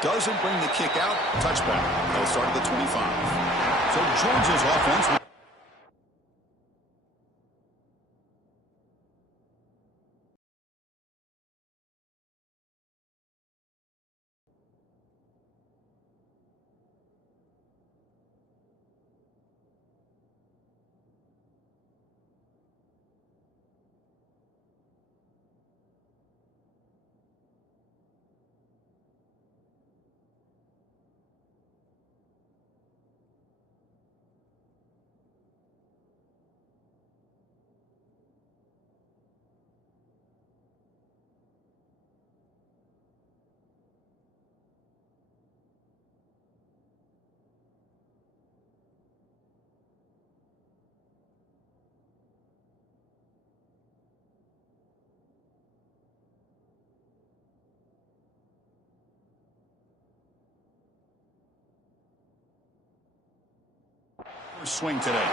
Doesn't bring the kick out. Touchback. They'll start at the 25. So Georgia's offense. Swing today.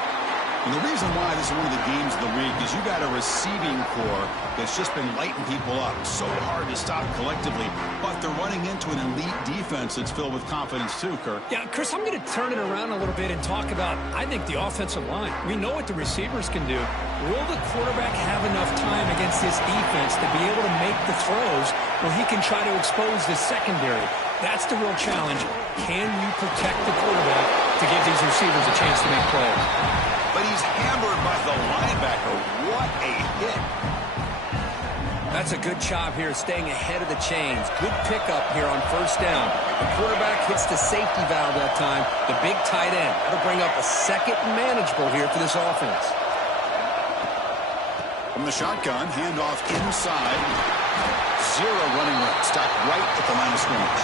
And the reason why this is one of the games of the week is you got a receiving core that's just been lighting people up. So hard to stop collectively, but they're running into an elite defense that's filled with confidence too, Kirk. Yeah, Chris, I'm going to turn it around a little bit and talk about, I think, the offensive line. We know what the receivers can do. Will the quarterback have enough time against this defense to be able to make the throws where he can try to expose the secondary? That's the real challenge. Can you protect the quarterback to give these receivers a chance to make plays? But he's hammered by the linebacker. What a hit. That's a good job here, staying ahead of the chains. Good pickup here on first down. The quarterback hits the safety valve that time. The big tight end. That'll bring up a second manageable here for this offense. From the shotgun, handoff inside. Zero running room. Stopped right at the line of scrimmage.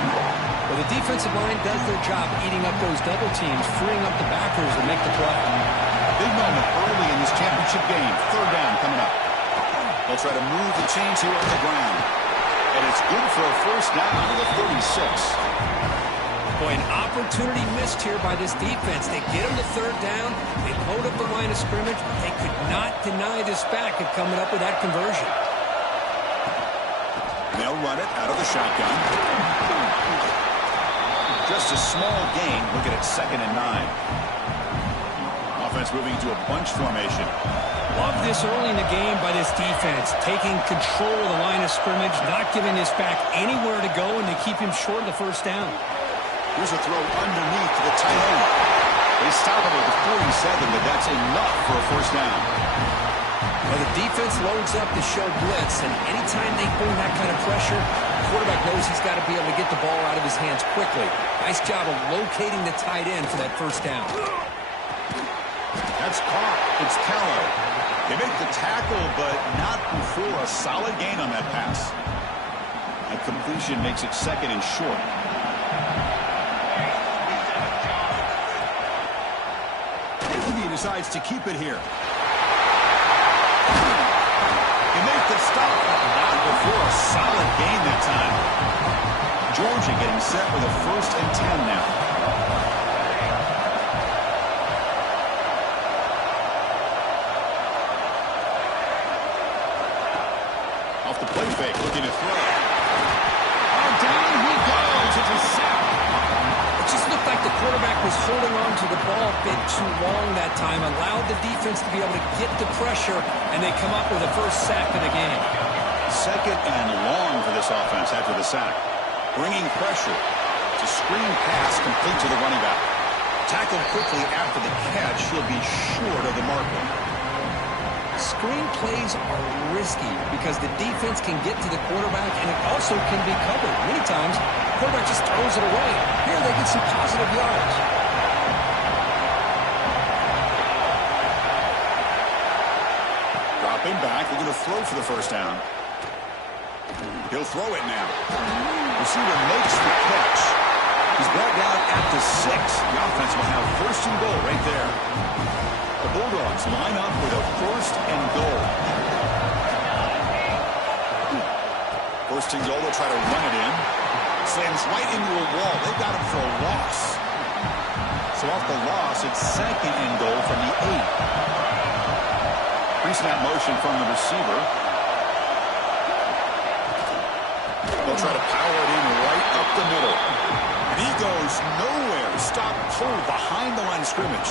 Well, the defensive line does their job eating up those double teams, freeing up the backers to make the play. Big moment early in this championship game. Third down coming up. They'll try to move the chains here on the ground. And it's good for a first down to the 36. Boy, an opportunity missed here by this defense. They get them to third down. They load up the line of scrimmage. But they could not deny this back of coming up with that conversion. They'll run it out of the shotgun. Just a small gain. Looking at 2nd and 9. Offense moving to a bunch formation. Love this early in the game by this defense. Taking control of the line of scrimmage, not giving this back anywhere to go, and they keep him short of the first down. Here's a throw underneath to the tight end. They stop him at the 47, but that's enough for a first down. Well, the defense loads up to show blitz, and anytime they bring that kind of pressure, the quarterback knows he's got to be able to get the ball out of his hands quickly. Nice job of locating the tight end for that first down. That's caught. It's Callow. They make the tackle, but not before a solid gain on that pass. That completion makes it 2nd and short. He decides to keep it here. They make the stop, but not before a solid gain that time. Georgia getting set with a 1st and 10 now. Off the play fake, looking to throw. Oh, down he goes. It's a sack. It just looked like the quarterback was holding on to the ball a bit too long that time, allowed the defense to be able to get the pressure, and they come up with a first sack of the game. 2nd and long for this offense after the sack. Bringing pressure. It's a screen pass complete to the running back. Tackled quickly after the catch. He'll be short of the marker. Screen plays are risky because the defense can get to the quarterback, and it also can be covered. Many times, the quarterback just throws it away. Here they get some positive yards. Dropping back. They're going to throw for the first down. He'll throw it now. Receiver makes the catch. He's brought down at the 6. The offense will have 1st and goal right there. The Bulldogs line up with a 1st and goal. 1st and goal, they'll try to run it in. Slams right into a wall. They've got him for a loss. So off the loss, it's 2nd and goal from the 8. Pre-snap motion from the receiver. They'll try to power it in right up the middle. And he goes nowhere. Stop cold behind the line of scrimmage.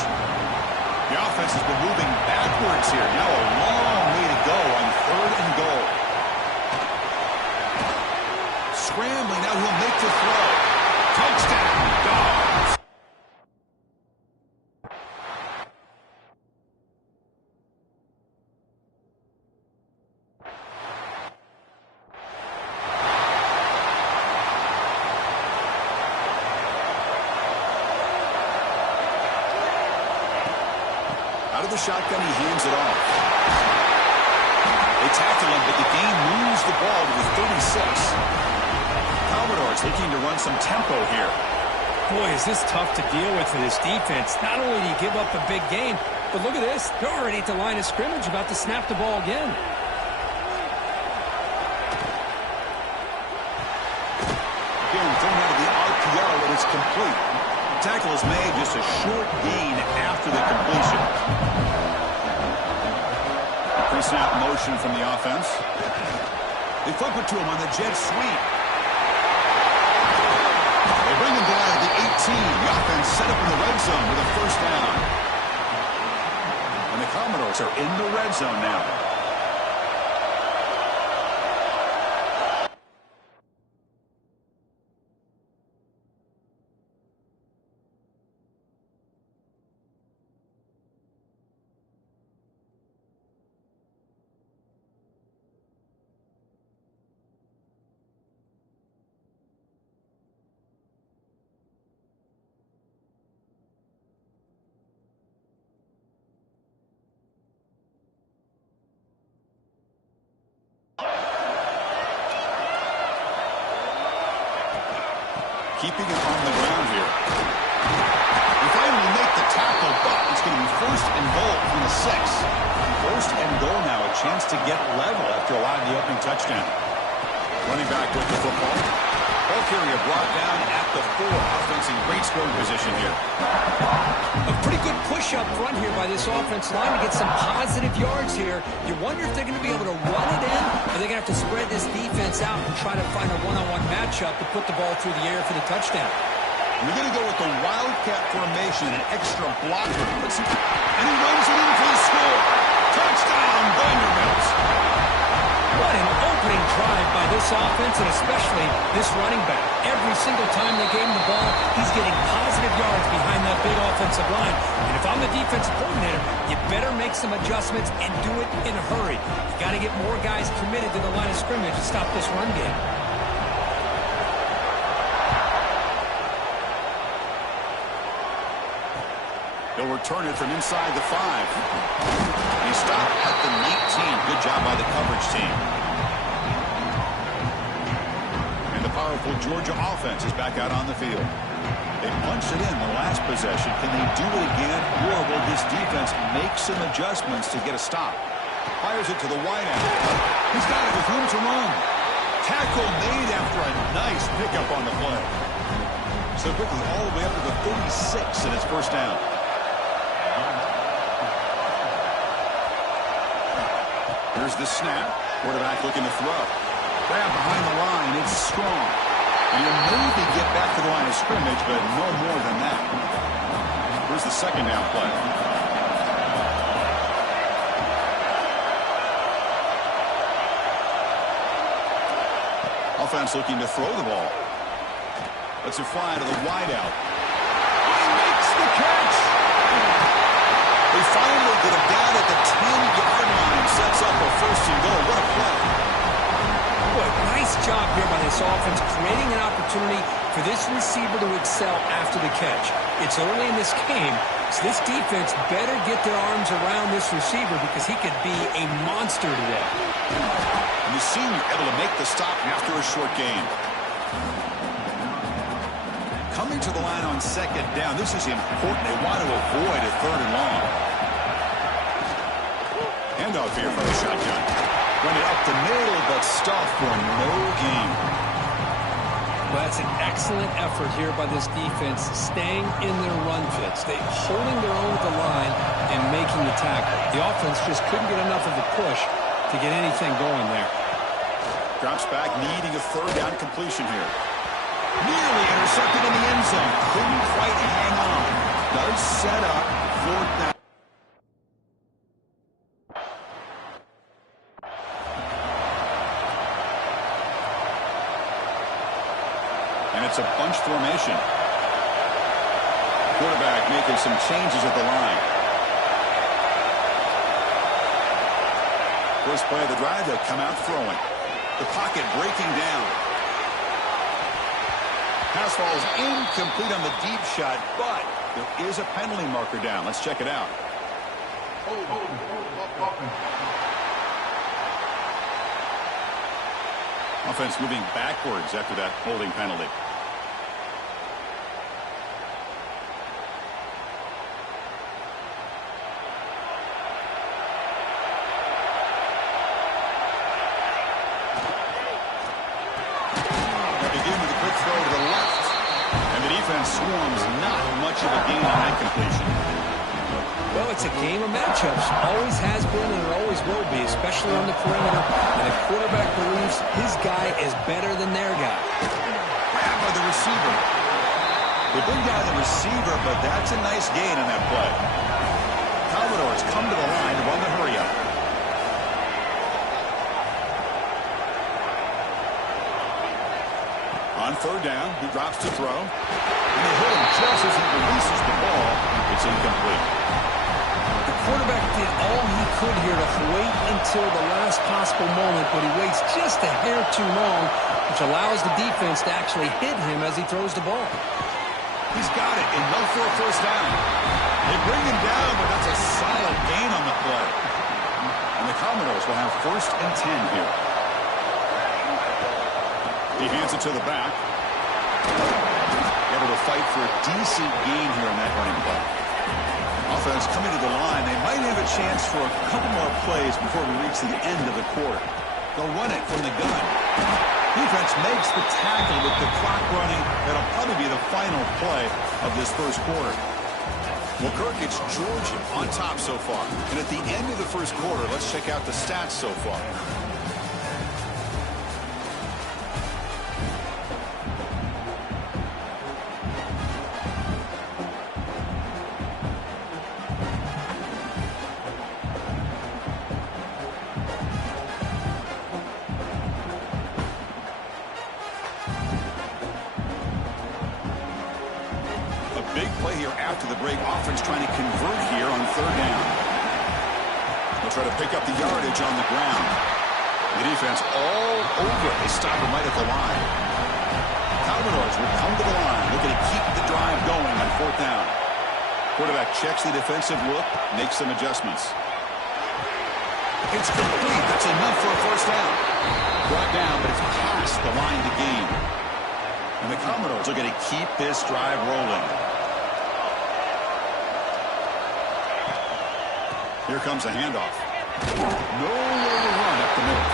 The offense has been moving backwards here. Now a long way to go on 3rd and goal. Scrambling. Now he'll make the throw. Touchdown, Dogs. Out of the shotgun, he hands it off. They tackle him, but the game moves the ball to the 36. Commodores looking to run some tempo here. Boy, is this tough to deal with for this defense. Not only do you give up a big gain, but look at this. They're already at the line of scrimmage, about to snap the ball again. Again, thrown out of the RPO, and it's complete. The tackle is made, just a short gain after the completion. Pre-snap motion from the offense. They flip it to him on the jet sweep. They bring him down at the 18. The offense set up in the red zone with a first down. And the Commodores are in the red zone now. Keeping it on the ground here. They finally make the tackle, but it's going to be 1st and goal from the 6. 1st and goal now, a chance to get level after allowing the opening touchdown. Running back with the football. Ball carrier brought down at the 4. Offense in great scoring position here. A pretty good push up front here by this offense line to get some positive yards here. You wonder if they're going to be able to run it in, or they're going to have to spread this defense out and try to find a one-on-one matchup to put the ball through the air for the touchdown. We're going to go with the Wildcat formation, an extra blocker. And he runs it in for the score. Touchdown, Vanderbilt. What an opening drive by this offense, and especially this running back. Every single time they gave him the ball, he's getting positive yards behind that big offensive line. And if I'm the defensive coordinator, you better make some adjustments and do it in a hurry. You got to get more guys committed to the line of scrimmage to stop this run game. He'll return it from inside the 5. He stopped at the 19. Good job by the coverage team. And the powerful Georgia offense is back out on the field. They punched it in the last possession. Can they do it again? Or will this defense make some adjustments to get a stop? Fires it to the wideout. He's got it with room to run. Tackle made after a nice pickup on the play. So quickly all the way up to the 36 in his first down. Here's the snap. Quarterback looking to throw. Grab behind the line. It's strong. And he'll maybe get back to the line of scrimmage, but no more than that. Here's the second down play. Offense looking to throw the ball. Lets it fly to the wideout. He makes the catch. They finally get him down at the 10-yard line. Sets up a 1st and goal. What a play. Boy, nice job here by this offense, creating an opportunity for this receiver to excel after the catch. It's early in this game, so this defense better get their arms around this receiver because he could be a monster today. And the senior able to make the stop after a short gain. Coming to the line on 2nd down. This is important. They want to avoid a 3rd and long. Handoff here from the shotgun. Run it up the middle, but stuffed for no gain. Well, that's an excellent effort here by this defense, staying in their run fits. They holding their own at the line and making the tackle. The offense just couldn't get enough of a push to get anything going there. Drops back, needing a third down completion here. Nearly intercepted in the end zone. Couldn't quite hang on. Does set up fourth down. And it's a bunch formation. Quarterback making some changes at the line. First play of the drive, they'll come out throwing. The pocket breaking down. Pass falls incomplete on the deep shot, but there is a penalty marker down. Let's check it out. Offense moving backwards after that holding penalty. Swarms, not much of a gain on that completion. Well, it's a game of matchups. Always has been and it always will be, especially on the perimeter. And if quarterback believes his guy is better than their guy. Grab by the receiver. They bring down the receiver, but that's a nice gain on that play. Commodores come to the line to run the hurry-up. On third down, he drops to throw. And they hit him just as he releases the ball. It's incomplete. The quarterback did all he could here to wait until the last possible moment, but he waits just a hair too long, which allows the defense to actually hit him as he throws the ball. He's got it, enough for a first down. They bring him down, but that's a solid gain on the play. And the Commodores will have 1st and 10 here. He hands it to the back. Able to fight for a decent gain here on that running play. Offense coming to the line. They might have a chance for a couple more plays before we reach the end of the quarter. They'll run it from the gun. Defense makes the tackle with the clock running. That'll probably be the final play of this first quarter. Well, Kirk, it's Georgia on top so far. And at the end of the first quarter, let's check out the stats so far. Big play here after the break. Offense trying to convert here on third down. They'll try to pick up the yardage on the ground. The defense all over it. They stop him right at the line. Commodores will come to the line, looking to keep the drive going on fourth down. Quarterback checks the defensive look, makes some adjustments. It's complete. That's enough for a first down. Brought down, but it's past the line to gain. And the Commodores are going to keep this drive rolling. Here comes a handoff. Nowhere to run up the middle.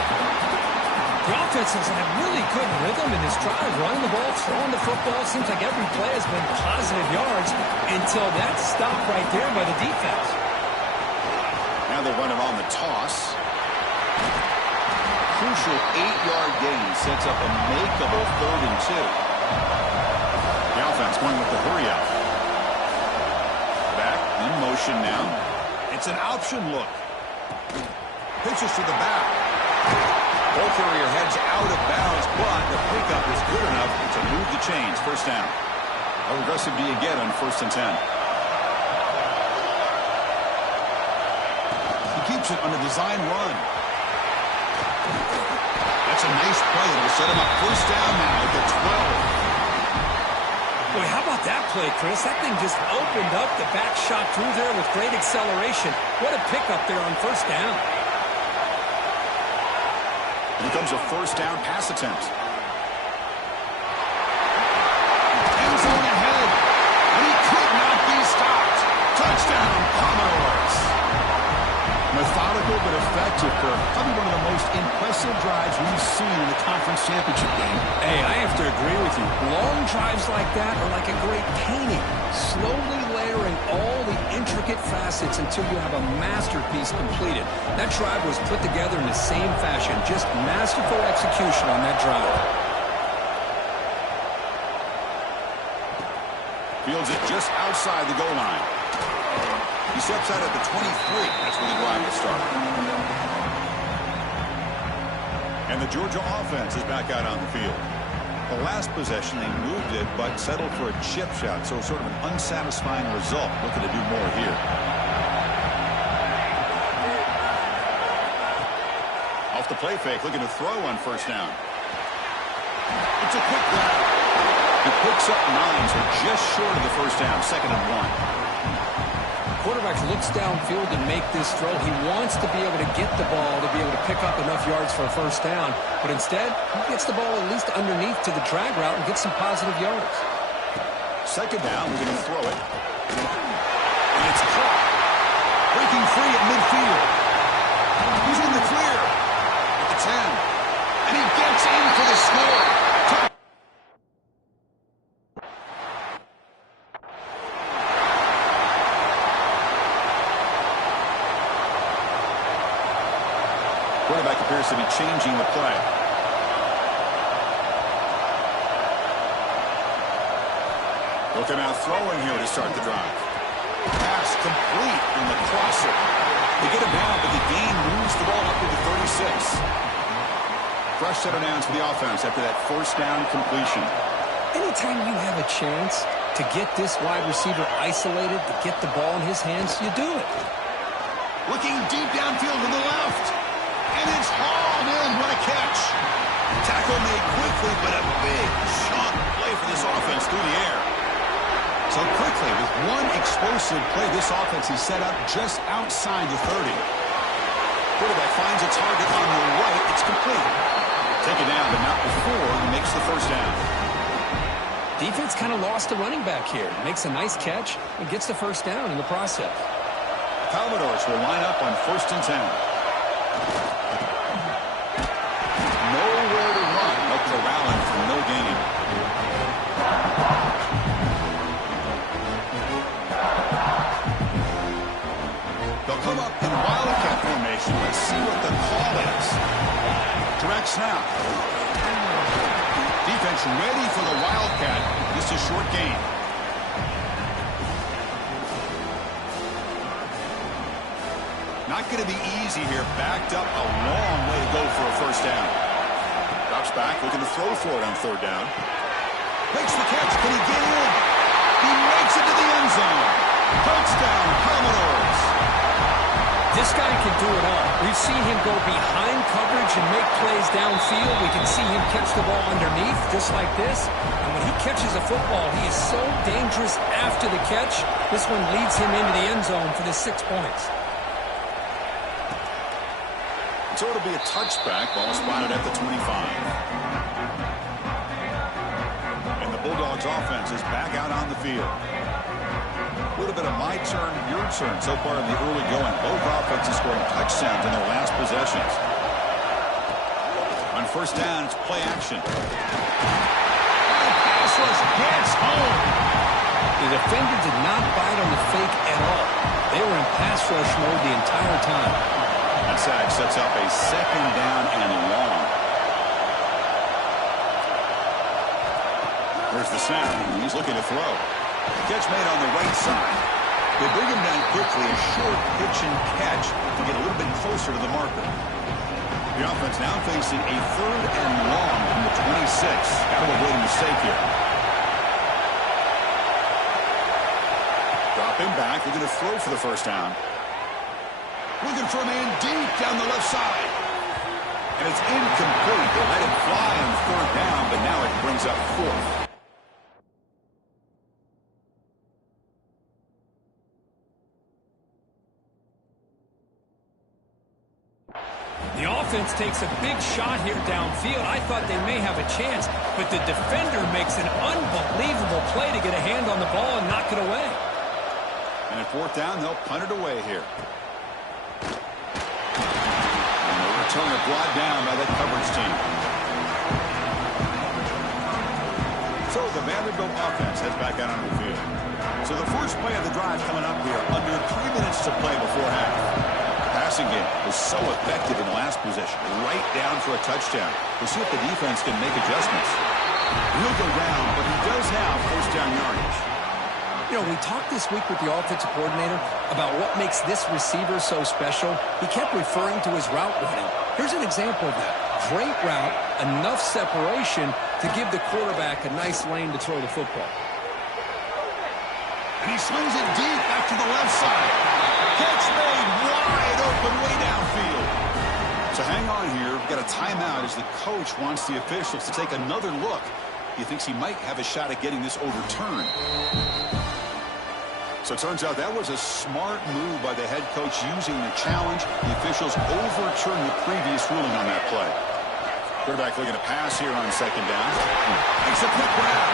The offense has had really good rhythm in this drive, running the ball, throwing the football. Seems like every play has been positive yards until that stop right there by the defense. Now they're running on the toss. Crucial 8-yard gain sets up a makeable 3rd and 2. The offense going with the hurry out. Back in motion now. It's an option look. Pitches to the back. Ball carrier heads out of bounds, but the pickup is good enough to move the chains. First down. How aggressive do you get on 1st and 10? He keeps it on a design run. That's a nice play. It'll set him up first down now at the 12. Boy, how about that play, Chris? That thing just opened up. The back shot through there with great acceleration. What a pickup there on first down. Here comes a first down pass attempt. End zone ahead. And he could not be stopped. Touchdown, Commodores. Methodical but effective for probably one of the most impressive drives we've seen in the conference championship game. Hey, I have to agree with you. Long drives like that are like a great painting. Slowly layer layering all the intricate facets until you have a masterpiece completed. That drive was put together in the same fashion. Just masterful execution on that drive. Fields it just outside the goal line. He steps out at the 23. That's where the drive will start. And the Georgia offense is back out on the field. The last possession, they moved it, but settled for a chip shot, so sort of an unsatisfying result. Looking to do more here. Off the play fake, looking to throw on first down. It's a quick grab. He picks up 9, so just short of the first down, 2nd and 1. Quarterback looks downfield and make this throw. He wants to be able to get the ball to be able to pick up enough yards for a first down. But instead, he gets the ball at least underneath to the drag route and gets some positive yards. 2nd down, we're going to throw it. And it's caught. Breaking free at midfield. He's in the clear. At the 10. And he gets in for the score. Quarterback appears to be changing the play. Looking out throwing here to start the drive. Pass complete on the crosser. They get him down, but the gain moves the ball up to the 36. Fresh set of downs for the offense after that first down completion. Anytime you have a chance to get this wide receiver isolated, to get the ball in his hands, you do it. Looking deep downfield to the left. And it's hauled in. What a catch. Tackle made quickly, but a big chunk play for this offense through the air. So quickly, with one explosive play, this offense is set up just outside the 30. Quarterback finds a target on the right. It's complete. Take it down, but not before he makes the first down. Defense kind of lost a running back here. Makes a nice catch and gets the first down in the process. Commodores will line up on 1st and 10. Nowhere to run. No corralling for no gain. They'll come up in Wildcat formation. Let's see what the call is. Direct snap. Defense ready for the Wildcat. Just a short gain. Not going to be easy here. Backed up a long way to go for a first down. Drops back, looking to throw for it on 3rd down. Makes the catch. Can he get in? He makes it to the end zone. Touchdown, Commodores. This guy can do it all. We've seen him go behind coverage and make plays downfield. We can see him catch the ball underneath, just like this. And when he catches a football, he is so dangerous after the catch. This one leads him into the end zone for the 6 points. So it'll be a touchback. Ball spotted at the 25. And the Bulldogs offense is back out on the field. A little bit of my turn, your turn so far in the early going. Both offenses scoring touchdowns in their last possessions. On first down, it's play action. Pass rush gets home. The defender did not bite on the fake at all. They were in pass rush mode the entire time. That sack sets up a 2nd down and long. There's the snap. He's looking to throw. Catch made on the right side. They bring him down quickly. A short pitch and catch to get a little bit closer to the marker. The offense now facing a 3rd and long from the 26. Got to avoid a mistake here. Dropping back. We're going to throw for the first down. Looking for a man deep down the left side. And it's incomplete. They let it fly on 3rd down, but now it brings up 4th. The offense takes a big shot here downfield. I thought they may have a chance, but the defender makes an unbelievable play to get a hand on the ball and knock it away. And at 4th down, they'll punt it away here. And the returner brought down by that coverage team. So the Vanderbilt offense heads back out on the field. So the first play of the drive coming up here, under 3 minutes to play before half. The passing game was so effective in the last possession, right down for a touchdown. We'll see if the defense can make adjustments. He'll go down, but he does have first down yardage. You know, we talked this week with the offensive coordinator about what makes this receiver so special. He kept referring to his route running. Here's an example of that. Great route, enough separation to give the quarterback a nice lane to throw the football. And he swings it deep back to the left side. Catch made wide open way downfield. So hang on here. We've got a timeout as the coach wants the officials to take another look. He thinks he might have a shot at getting this overturned. So it turns out that was a smart move by the head coach using the challenge. The officials overturned the previous ruling on that play. Quarterback looking to pass here on second down. Makes a quick grab.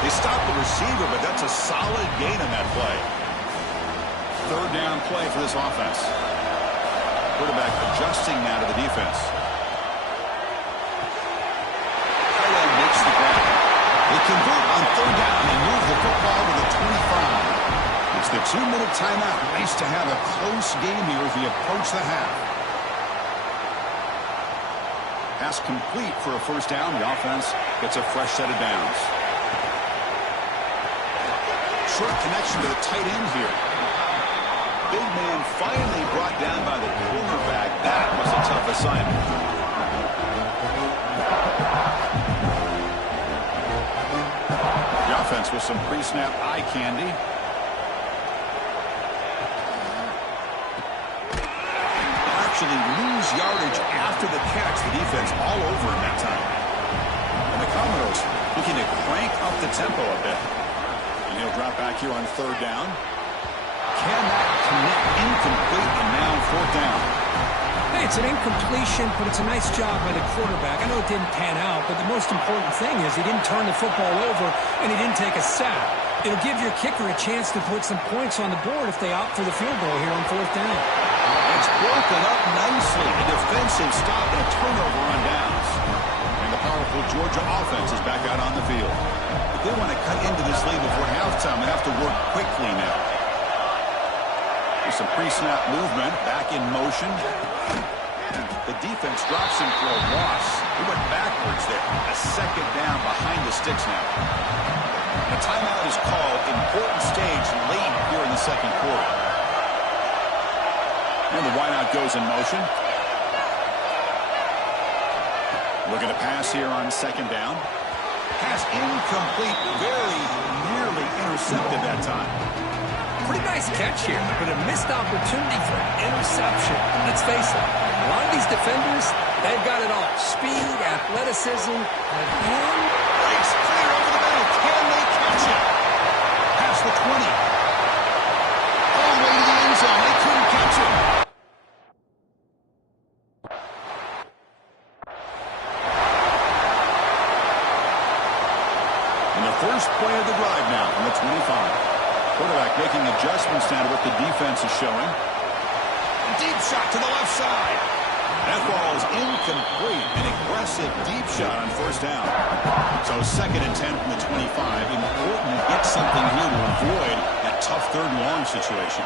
They stopped the receiver, but that's a solid gain on that play. Third down play for this offense. Quarterback adjusting now to the defense. Highland makes the grab. They convert on third down and move the football to the 25. It's the 2-minute timeout. Nice to have a close game here as we approach the half. Pass complete for a first down. The offense gets a fresh set of downs. Short connection to the tight end here. Big man finally brought down by the cornerback. That was a tough assignment. The offense with some pre-snap eye candy. Actually lose yardage after the catch. The defense all over in that time. And the Commodores looking to crank up the tempo a bit. And he'll drop back here on third down. Can that connect? Incomplete, and now fourth down. Hey, it's an incompletion, but it's a nice job by the quarterback. I know it didn't pan out, but the most important thing is he didn't turn the football over and he didn't take a sack. It'll give your kicker a chance to put some points on the board if they opt for the field goal here on fourth down. It's broken up nicely. A defensive stop and a turnover on downs. And the powerful Georgia offense is back out on the field. If they want to cut into this lead before halftime, they have to work quickly now. There's some pre-snap movement. Back in motion. The defense drops him for a loss. He went backwards there. A second down behind the sticks now. A timeout is called. Important stage late here in the second quarter. And the wideout goes in motion. Looking to pass here on second down. Pass incomplete. Very nearly intercepted that time. Pretty nice catch here, but a missed opportunity for an interception. Let's face it, a lot of these defenders, they've got it all. Speed, athleticism, and breaks clear over the middle. Can they catch it? Past the 20. All the way to the end zone. They couldn't catch it. And the first play of the drive now from the 25. Quarterback making adjustments now to what the defense is showing. Deep shot to the left side. That ball is incomplete. An aggressive deep shot on first down. So second and 10 from the 25. Important to get something here to avoid that tough third and long situation.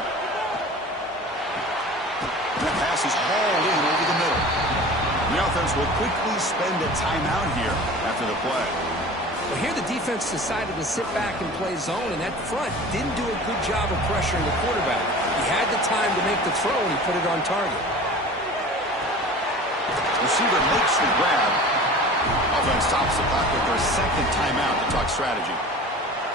The pass is hauled in over the middle. The offense will quickly spend a timeout here after the play. Well, here the defense decided to sit back and play zone, and that front didn't do a good job of pressuring the quarterback. He had the time to make the throw, and he put it on target. Receiver makes the grab. Offense stops the clock with their second timeout to talk strategy.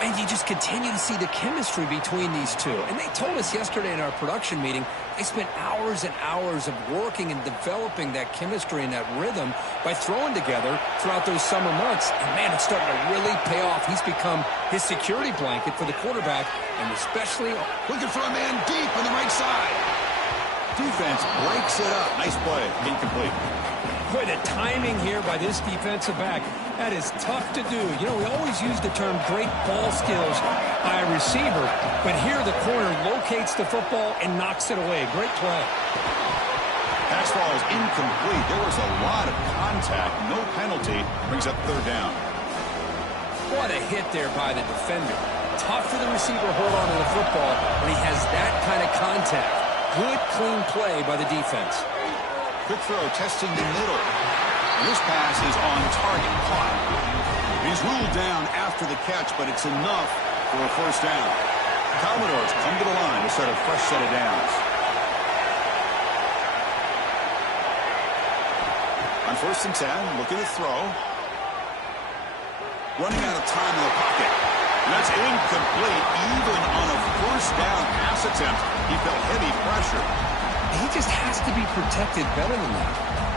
And you just continue to see the chemistry between these two. And they told us yesterday in our production meeting, they spent hours and hours of working and developing that chemistry and that rhythm by throwing together throughout those summer months. And, man, it's starting to really pay off. He's become his security blanket for the quarterback, and especially looking for a man deep on the right side. Defense breaks it up. Nice play. Incomplete. Boy, the timing here by this defensive back, that is tough to do. You know, we always use the term great ball skills by a receiver, but here the corner locates the football and knocks it away. Great play. Pass ball is incomplete. There was a lot of contact. No penalty. Brings up third down. What a hit there by the defender. tough for the receiver to hold on to the football when he has that kind of contact. Good, clean play by the defense. Quick throw, testing the middle. And this pass is on target, caught. He's ruled down after the catch, but it's enough for a first down. Commodores come to the line to set a fresh set of downs. On 1st and 10, looking to throw. Running out of time in the pocket. And that's incomplete. Even on a first down pass attempt, he felt heavy pressure. He just has to be protected better than that.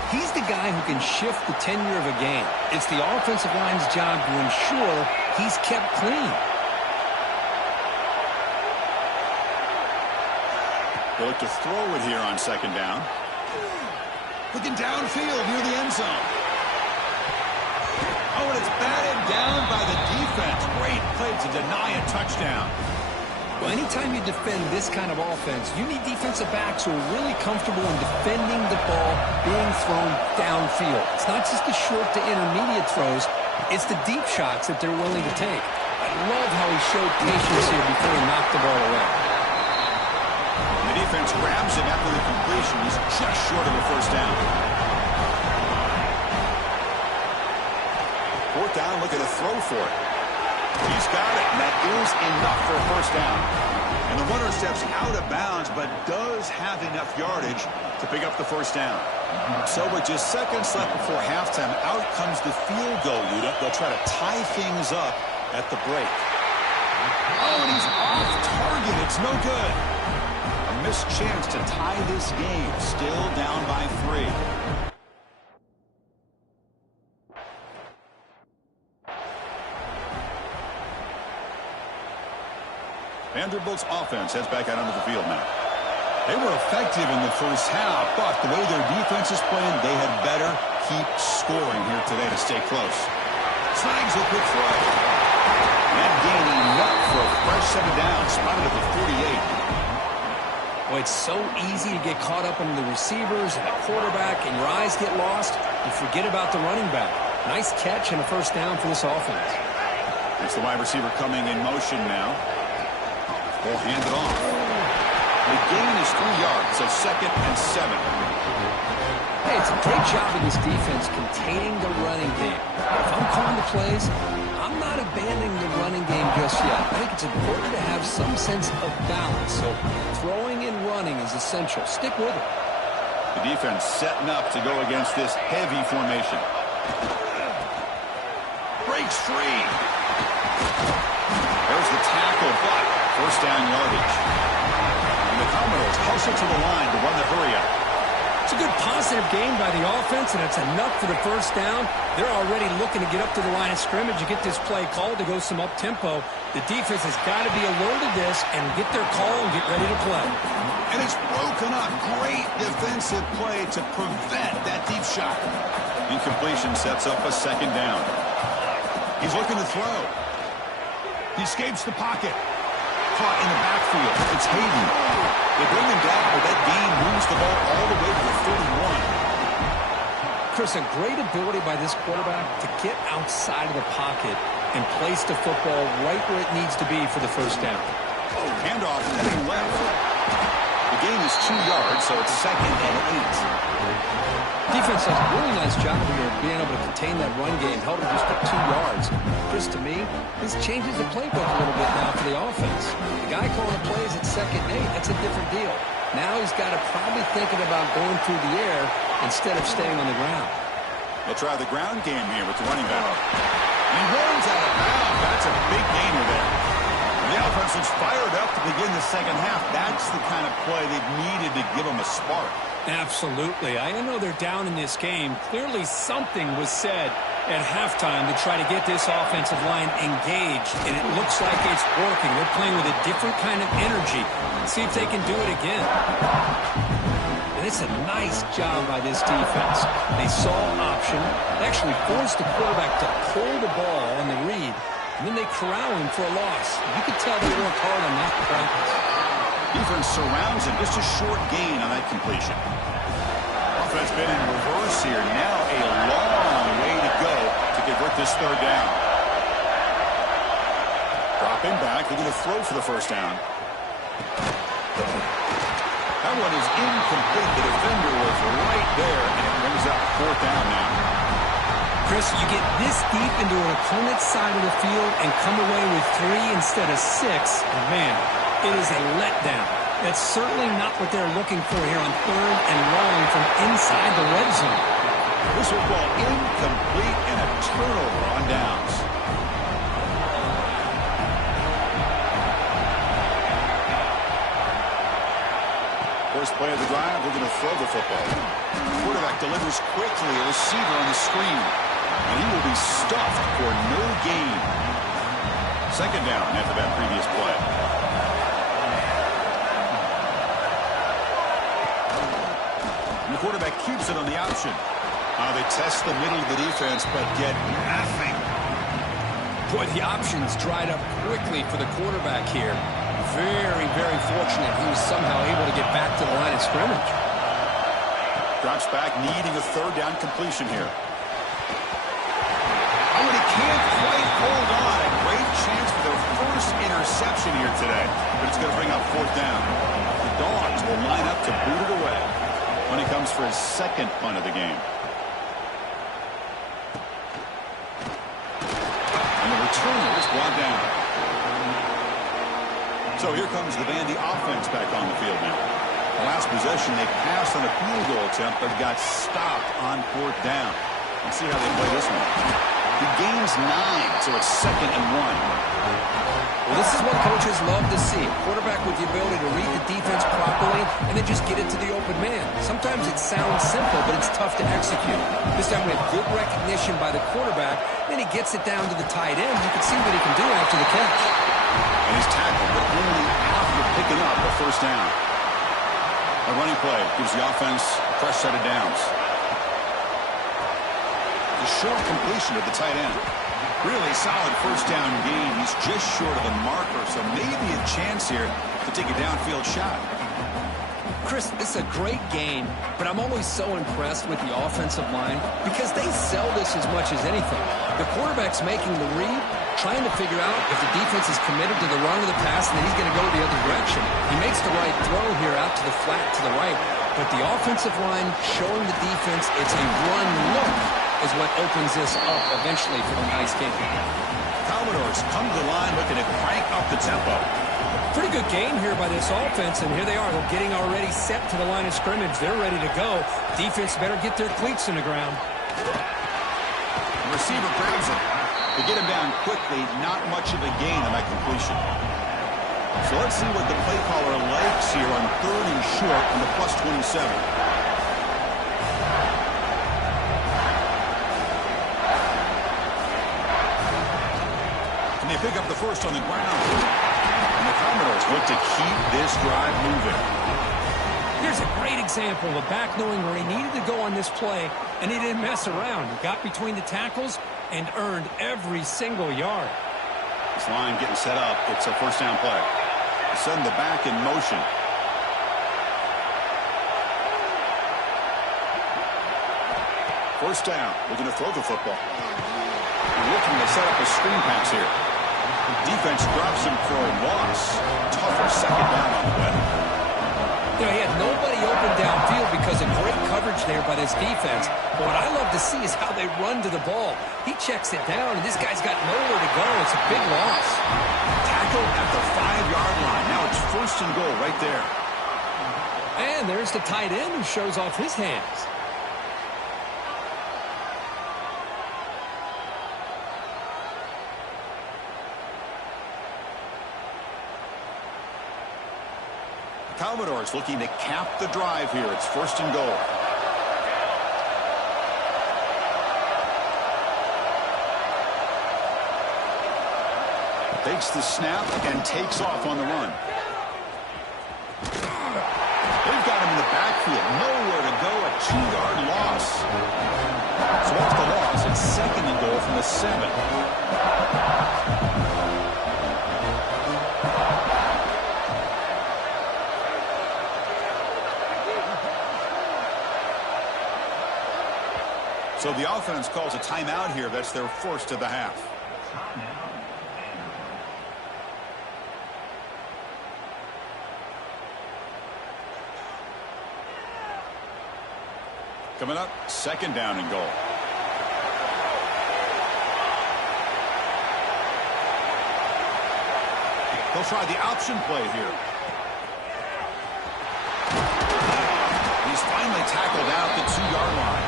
He's the guy who can shift the tenure of a game. It's the offensive line's job to ensure he's kept clean. They look to throw it here on 2nd down. Looking downfield near the end zone. Oh, and it's batted down by the defense. Great play to deny a touchdown. Well, anytime you defend this kind of offense, you need defensive backs who are really comfortable in defending the ball being thrown downfield. It's not just the short to intermediate throws. It's the deep shots that they're willing to take. I love how he showed patience here before he knocked the ball away. The defense grabs him after the completion. He's just short of a first down. 4th down, looking to throw for it. He's got it, and that is enough for a first down. And the runner steps out of bounds, but does have enough yardage to pick up the first down. So with just seconds left before halftime, out comes the field goal unit. They'll try to tie things up at the break. Oh, and he's off target. It's no good. A missed chance to tie this game. Still down by 3. Vanderbilt's offense heads back out onto the field now. They were effective in the first half, but the way their defense is playing, they had better keep scoring here today to stay close. Snags a quick throw. And gaining enough for a fresh set of downs, spotted at the 48. Well, it's so easy to get caught up in the receivers and the quarterback, and your eyes get lost. You forget about the running back. Nice catch and a first down for this offense. It's the wide receiver coming in motion now. Will hand it off. The gain is 3 yards, so 2nd and 7. Hey, it's a great job of this defense containing the running game. If I'm calling the plays, I'm not abandoning the running game just yet. I think it's important to have some sense of balance. So throwing and running is essential. Stick with it. The defense setting up to go against this heavy formation. Breaks free. There's the tackle, but first down yardage. And the Commodores hustle to the line to run the hurry up. It's a good positive game by the offense, and it's enough for the first down. They're already looking to get up to the line of scrimmage and get this play called to go some up-tempo. The defense has got to be alert of this and get their call and get ready to play. And it's broken up. Great defensive play to prevent that deep shot. Incompletion sets up a 2nd down. He's looking to throw. He escapes the pocket. Caught in the backfield. It's Hayden. They bring him down, but that gain moves the ball all the way to the 31. Chris, a great ability by this quarterback to get outside of the pocket and place the football right where it needs to be for the first down. Oh, handoff heading left. The gain is 2 yards, so it's 2nd and 8. Defense does a really nice job here of being able to contain that run game, held it just to 2 yards. Chris, to me, this changes the playbook a little bit now for the offense. The guy calling the plays at 2nd and 8, that's a different deal. Now he's got to probably thinking about going through the air instead of staying on the ground. They'll try the ground game here with the running back. He runs out of bounds. That's a big gainer there. The offense is fired up to begin the second half. That's the kind of play they've needed to give them a spark. Absolutely. I know they're down in this game. Clearly something was said at halftime to try to get this offensive line engaged, and it looks like it's working. They're playing with a different kind of energy. Let's see if they can do it again. And it's a nice job by this defense. They saw option, actually forced the quarterback to pull the ball on the read, and then they corral him for a loss. You could tell they worked hard on that practice. Defense surrounds him. Just a short gain on that completion. Offense been in reverse here. Now a long way to go to convert this 3rd down. Drop Dropping back, looking to throw for the first down. That one is incomplete. The defender was right there, and it brings up fourth down now. Chris, you get this deep into an opponent's side of the field and come away with 3 instead of 6. And man, it is a letdown. That's certainly not what they're looking for here on 3rd and long from inside the red zone. This football incomplete and a turnover on downs. First play of the drive, we're going to throw the football. The quarterback delivers quickly, a receiver on the screen. And he will be stuffed for no gain. Second down after that previous play. And the quarterback keeps it on the option. They test the middle of the defense, but get nothing. Boy, the options dried up quickly for the quarterback here. Very, very fortunate he was somehow able to get back to the line of scrimmage. Drops back, needing a third down completion here. Oh, and he can't quite hold on. A great chance for their first interception here today. But it's going to bring up fourth down. The Dogs will line up to boot it away when he comes for his second punt of the game. And the returner is brought down. So here comes the Vandy offense back on the field now. The last possession, they passed on a field goal attempt, but got stopped on fourth down. Let's see how they play this one. He gains 9, so it's 2nd and 1. Well, this is what coaches love to see. A quarterback with the ability to read the defense properly and then just get it to the open man. Sometimes it sounds simple, but it's tough to execute. This time we have good recognition by the quarterback. Then he gets it down to the tight end. You can see what he can do after the catch. And he's tackled, but only after picking up a first down. A running play gives the offense a fresh set of downs. The short completion of the tight end. Really solid first down gain. He's just short of the marker, so maybe a chance here to take a downfield shot. Chris, it's a great game, but I'm always so impressed with the offensive line because they sell this as much as anything. The quarterback's making the read, trying to figure out if the defense is committed to the run or the pass, and then he's going to go the other direction. He makes the right throw here out to the flat to the right, but the offensive line showing the defense it's a run look is what opens this up eventually for the nice game. Commodores come to the line looking to crank up the tempo. Pretty good game here by this offense, and here they are. They're getting already set to the line of scrimmage. They're ready to go. Defense better get their cleats in the ground. The receiver grabs it. To get him down quickly, not much of a gain on that completion. So let's see what the play caller likes here on 3rd and short on the +27. And they pick up the first on the ground. And the Commodores look to keep this drive moving. Here's a great example of a back knowing where he needed to go on this play, and he didn't mess around. He got between the tackles and earned every single yard. This line getting set up. It's a first down play. Send the back in motion. First down. We're going to throw the football. They're looking to set up a screen pass here. Defense drops him for a loss. Tougher second down on the way. You know, he had nobody open downfield because of great coverage there by this defense. But what I love to see is how they run to the ball. He checks it down, and this guy's got nowhere to go. It's a big loss. Tackle at the 5-yard line. Now it's 1st and goal right there. And there's the tight end who shows off his hands. Commodores looking to cap the drive here. It's 1st and goal. Takes the snap and takes off on the run. They've got him in the backfield. Nowhere to go. A 2-yard loss. So that's the loss. It's 2nd and goal from the 7. So the offense calls a timeout here. That's their first of the half. Coming up, second down and goal. They'll try the option play here. He's finally tackled out the 2-yard line.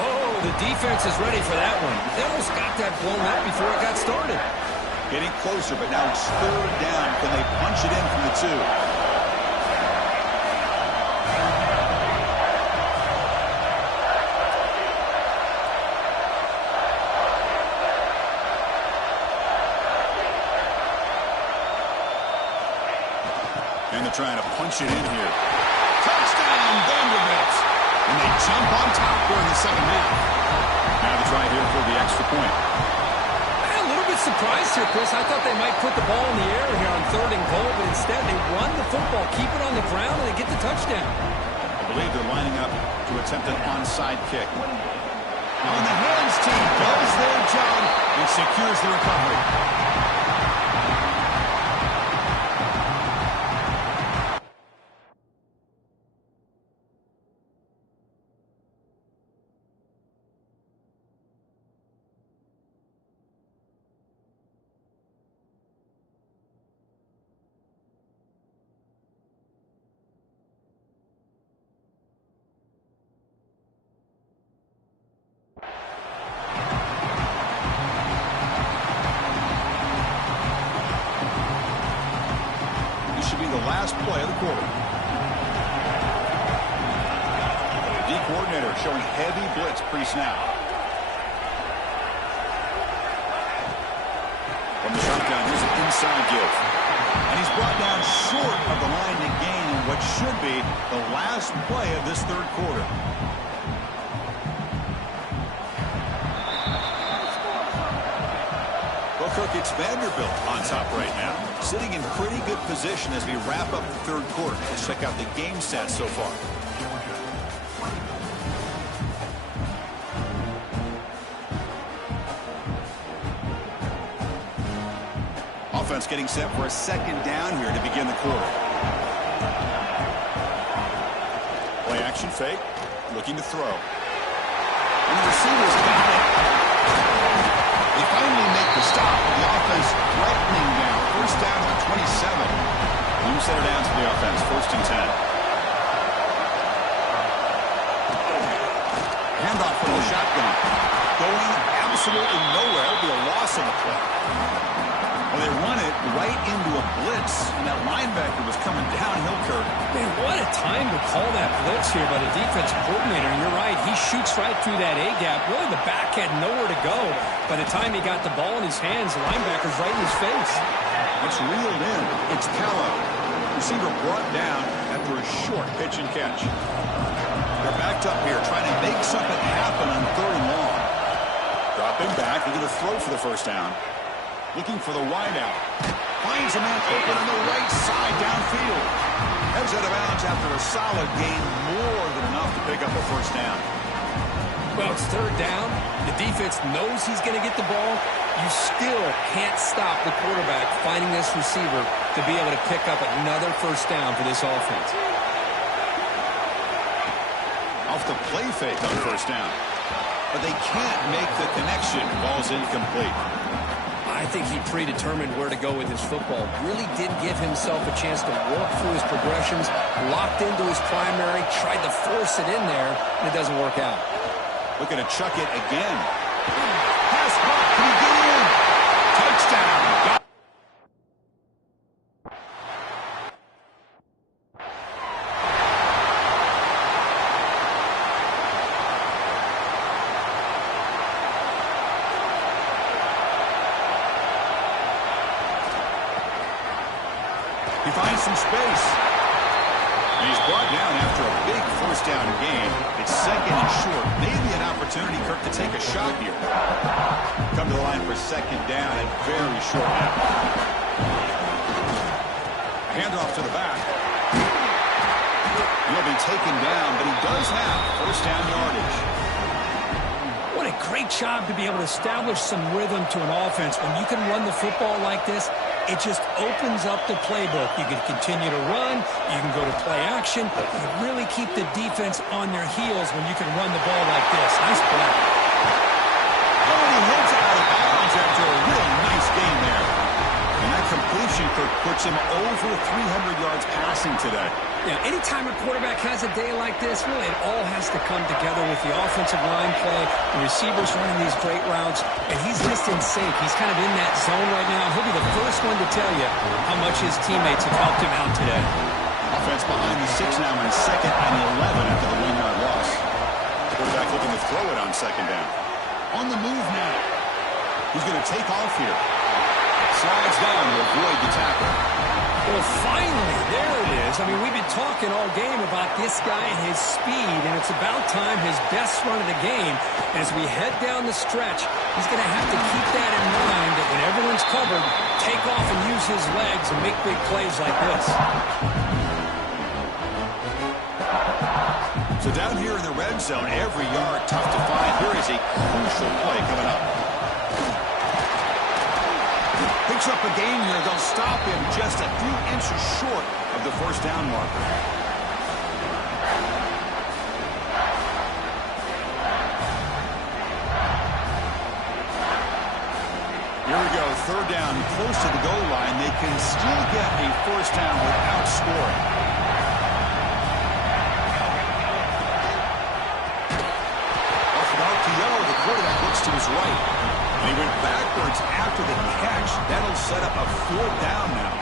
Oh, the defense is ready for that one. They almost got that blown up before it got started. Getting closer, but now it's third down. Can they punch it in from the 2? And they're trying to punch it in here. Touchdown, Vanderbilt. And they jump on top here in the second half. Now they try here for the extra point. I'm a little bit surprised here, Chris. I thought they might put the ball in the air here on third and goal, but instead they run the football, keep it on the ground, and they get the touchdown. I believe they're lining up to attempt an onside kick. On the hands team does their job and secures the recovery. The last play of the quarter. The D coordinator showing heavy blitz pre-snap. From the shotgun, here's an inside give. And he's brought down short of the line to gain in what should be the last play of this third quarter. Well, Cook, it's Vanderbilt on top right now. Sitting in pretty good position as we wrap up the third quarter. Let's check out the game stats so far. Offense getting set for a second down here to begin the quarter. Play action fake. Looking to throw. And the receiver's got it. They finally make the stop. The offense threatening down. First down at 27. New center down to the offense. First and 10. Handoff from the shotgun. Going absolutely nowhere. It'll be a loss on the play. Well, they run it right into a blitz, and that linebacker was coming downhill, Kirk. Man, what a time to call that blitz here by the defensive coordinator. And you're right, he shoots right through that A-gap. Really, the back had nowhere to go. By the time he got the ball in his hands, the linebacker's right in his face. It's reeled in. It's Callow. Receiver brought down after a short pitch and catch. They're backed up here, trying to make something happen on third and long. Dropping back, they're going to throw for the first down. Looking for the wideout. Finds a man open on the right side downfield. Heads out of bounds after a solid gain, more than enough to pick up a first down. Well, it's third down. The defense knows he's going to get the ball. You still can't stop the quarterback finding this receiver to be able to pick up another first down for this offense. Off the play fake on first down. But they can't make the connection. Ball's incomplete. I think he predetermined where to go with his football. Really did give himself a chance to work through his progressions, locked into his primary, tried to force it in there, and it doesn't work out. Looking to chuck it again. Pass caught. Can he get in? Touchdown. He finds some space. And he's brought down after a big first down gain. It's second and short. Maybe an opportunity, Kirk, to take a shot here. Come to the line for second down and very short now. Handoff to the back. He'll be taken down, but he does have first down yardage. What a great job to be able to establish some rhythm to an offense. When you can run the football like this, it just opens up the playbook. You can continue to run. You can go to play action. You really keep the defense on their heels when you can run the ball like this. Nice play. Oh, and he heads out of bounds after a real nice game there. And that completion puts him over 300 yards passing today. Yeah, anytime a quarterback has a day like this, really it all has to come together with the offensive line play, the receivers running these great routes, and he's just in sync. He's kind of in that zone right now. He'll be the first one to tell you how much his teammates have helped him out today. Offense behind the 6 now in 2nd and 11 after the 1-yard loss. Quarterback looking to throw it on 2nd down. On the move now. He's going to take off here. Slides down to avoid the tackle. Well, finally, there it is. I mean, we've been talking all game about this guy and his speed, and it's about time his best run of the game. As we head down the stretch, he's going to have to keep that in mind that when everyone's covered, take off and use his legs and make big plays like this. So down here in the red zone, every yard tough to find. Here is a crucial play coming up. Picks up a gain here. They'll stop him just a few inches short of the 1st down marker. Here we go. 3rd down, close to the goal line. They can still get a 1st down without scoring. Off an RPO, the quarterback looks to his right. And he went backwards after the catch. That'll set up a 4th down now.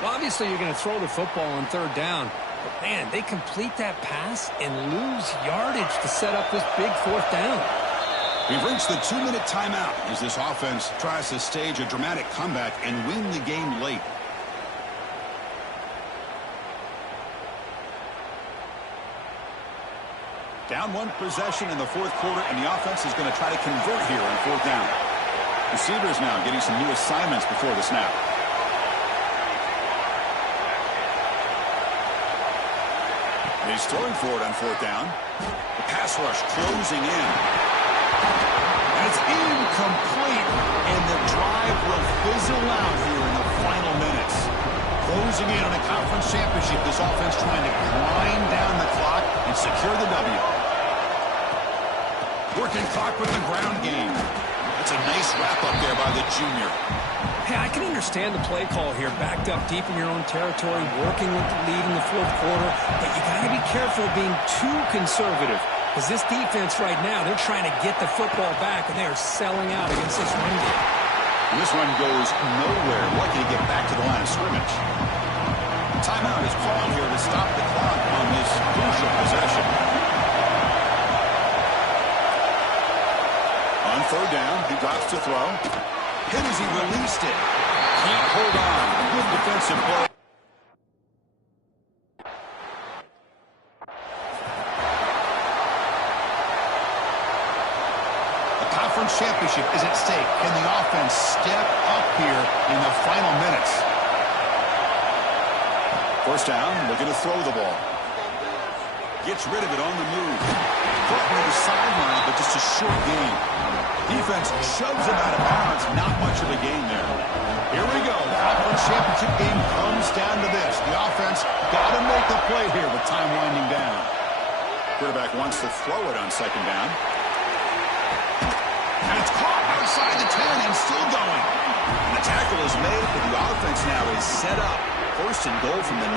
Well, obviously, you're going to throw the football on 3rd down. But, man, they complete that pass and lose yardage to set up this big 4th down. We've reached the 2-minute timeout as this offense tries to stage a dramatic comeback and win the game late. Down 1 possession in the 4th quarter, and the offense is going to try to convert here on 4th down. Receivers now getting some new assignments before the snap. And he's throwing for it on 4th down. The pass rush closing in. And it's incomplete, and the drive will fizzle out here in the final minutes. Closing in on a conference championship, this offense trying to grind down the clock and secure the W. Working clock with the ground game. That's a nice wrap-up there by the junior. Hey, I can understand the play call here, backed up deep in your own territory, working with the lead in the 4th quarter, but you got to be careful of being too conservative, because this defense right now, they're trying to get the football back, and they are selling out against this run game. And this one goes nowhere. Lucky to get back to the line of scrimmage. Timeout is called here to stop the clock on this crucial possession. On 3rd down, he drops to throw. Hit as he released it. Can't hold on. Good defensive play. The conference championship is at stake. Can the offense step up here in the final minutes? 1st down, looking to throw the ball. Gets rid of it on the move. Caught near the sideline, but just a short gain. Defense shoves him out of bounds. Not much of a gain there. Here we go. Conference championship game comes down to this. The offense got to make a play here with time winding down. Quarterback wants to throw it on 2nd down. And it's caught outside the 10 and still going. And the tackle is made, but the offense now is set up. 1st and goal from the 9.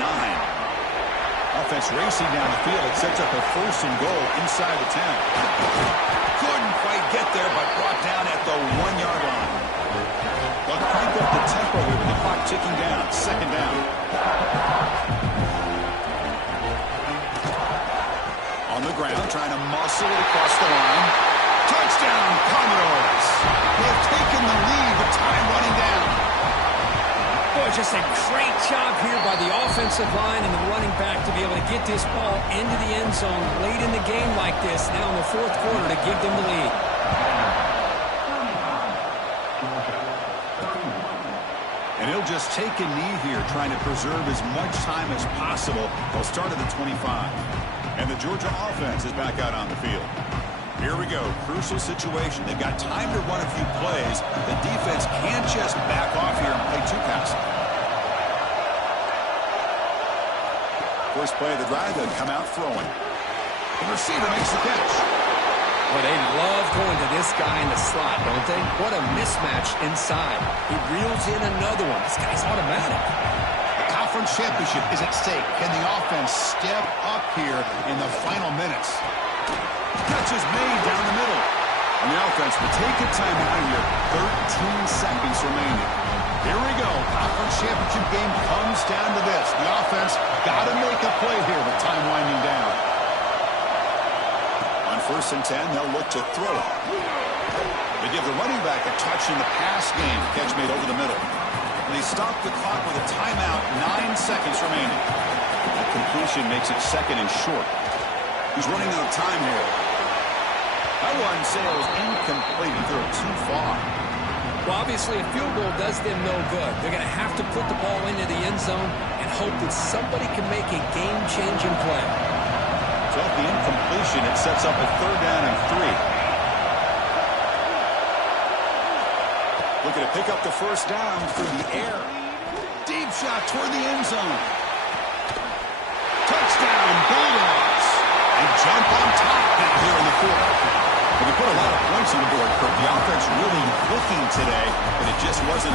Offense racing down the field. It sets up a 1st and goal inside the 10. Couldn't quite get there, but brought down at the 1-yard line. They'll crank up the tempo here with the clock ticking down. 2nd down. On the ground, trying to muscle it across the line. Touchdown, Commodores. They have taken the lead with time running down. Boy, just a great job here by the offensive line and the running back to be able to get this ball into the end zone late in the game like this, now in the 4th quarter, to give them the lead. And he'll just take a knee here, trying to preserve as much time as possible. They'll start at the 25. And the Georgia offense is back out on the field. Here we go. Crucial situation. They've got time to run a few plays. The defense can't just back off here and play two passes. First play of the drive, they'll come out throwing. The receiver makes the catch. Well, they love going to this guy in the slot, don't they? What a mismatch inside. He reels in another one. This guy's automatic. The conference championship is at stake. Can the offense step up here in the final minutes? Catch is made down the middle. And the offense will take a timeout here. 13 seconds remaining. Here we go. Conference championship game comes down to this. The offense got to make a play here with time winding down. On 1st and 10, they'll look to throw it. They give the running back a touch in the pass game. Catch made over the middle. And they stop the clock with a timeout. 9 seconds remaining. That completion makes it second and short. He's running out of time here. That one sails incomplete. He threw it too far. Well, obviously, a field goal does them no good. They're going to have to put the ball into the end zone and hope that somebody can make a game-changing play. So at the incompletion, it sets up a 3rd down and 3. Looking to pick up the 1st down through the air. Deep shot toward the end zone. Touchdown, Bulldogs. And jump on top now here in the 4th. Well, they put a lot of points on the board, Kurt. The offense really looking today, but it just wasn't